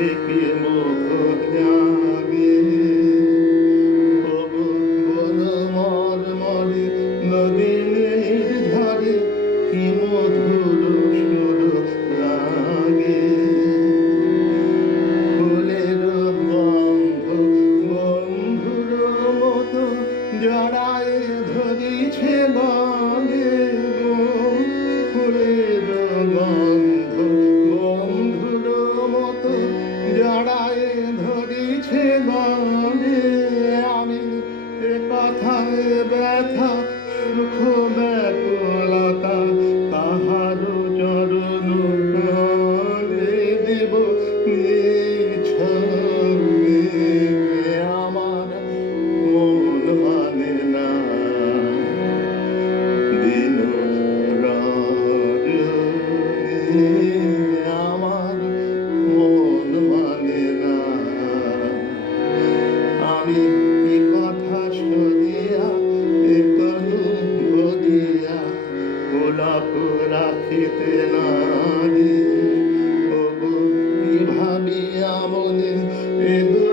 Spirit. আমার মন মানে না। আমি কথা শুনিয়া রাখিতে ভাবিয়া মনে এদু